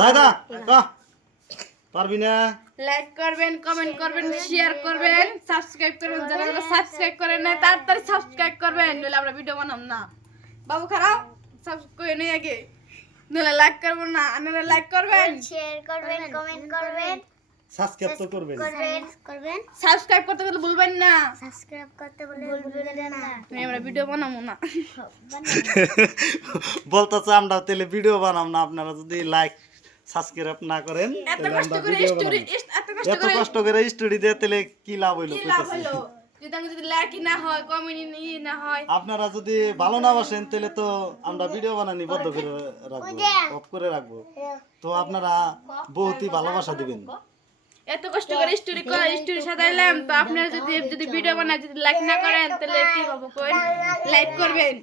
জায়দা পারবি না? লাইক করবেন, কমেন্ট করবেন, শেয়ার করবেন, সাবস্ক্রাইব করবেন। যারা যারা সাবস্ক্রাইব করেন না তাড়াতাড়ি সাবস্ক্রাইব করবেন, নইলে আমরা ভিডিও বানাম না। বাবু খারাপ সাবস্ক্রাইব করে নিয়ে আগে, নইলে লাইক করবেন না। আপনারা লাইক করবেন, শেয়ার করবেন, কমেন্ট করবেন, সাবস্ক্রাইব তো করবেন। সাবস্ক্রাইব করতে বলে ভুলবেন না। সাবস্ক্রাইব করতে ভুলবেন না। আমরা ভিডিও বানাবো না। বলতেছে আমরা তাহলে ভিডিও বানাম না, আপনারা যদি লাইক সাবস্ক্রাইব না করেন এত তাহলে কষ্ট আমরা করে ভিডিও স্টোরি, বানাবো। এত কষ্ট করে স্টোরি দিয়ে তাহলে কি লাভ হইলো? কি লাভ হলো যদি লাইকই না হয়, কমেন্ট না হয়? আপনারা যদি ভালো না বাসেন তাহলে তো আমরা ভিডিও বানানি বন্ধ করে রাখবো, অফ করে রাখবো। তো আপনারা বহুতই ভালোবাসা দিবেন। এত কষ্ট করে স্টোরি সাজাইলাম, তো আপনারা যদি ভিডিও বানায় যদি লাইক না করেন তাহলে কি হবে? লাইক করবেন।